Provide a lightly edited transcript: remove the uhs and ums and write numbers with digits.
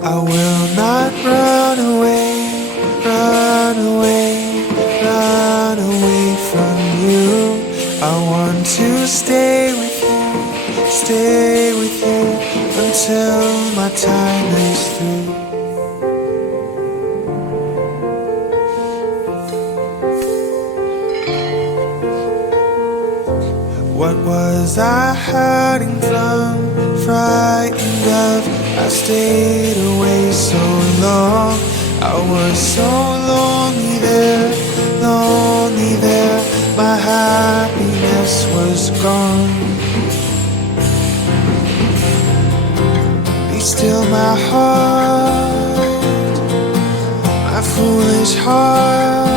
I will not run away, run away, run away from you. I want to stay with you until my time is through. What was I hiding from, frightened of? I stayed away so long. I was so lonely there, lonely there. My happiness was gone. Be still my heart, my foolish heart.